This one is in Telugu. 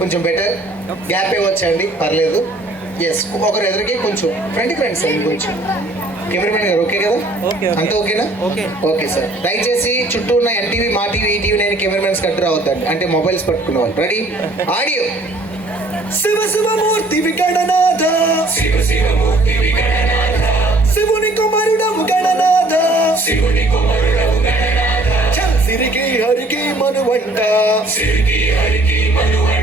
కొంచెం బెటర్. గ్యాప్ ఇవ్వచ్చండి, పర్లేదు. ఎస్, ఒకరు ఎదురుకి కొంచెం ఫ్రంట్కి రండి సార్. కొంచెం కెమెరామెన్ గారు ఓకే కదా? అంతా ఓకేనా? Okay sir. దయచేసి చుట్టూ ఉన్న ఎన్టీవీ, మా టీవీ, ఈటీవీ నేను కెమెరామెన్స్ కట్టు రావద్దండి, అంటే మొబైల్స్ పట్టుకున్న వాళ్ళు. రెడీ? ఆడియో. శివ శివమూర్తి వికటనాథ, శివ శివమూర్తి వికటనాథ, శివుని కుమారుడవు గణనాథ, శివుని కుమారుడవు గణనాథ, సిరికి హరికి మనువంట, సిరికి హరికి మనువంట,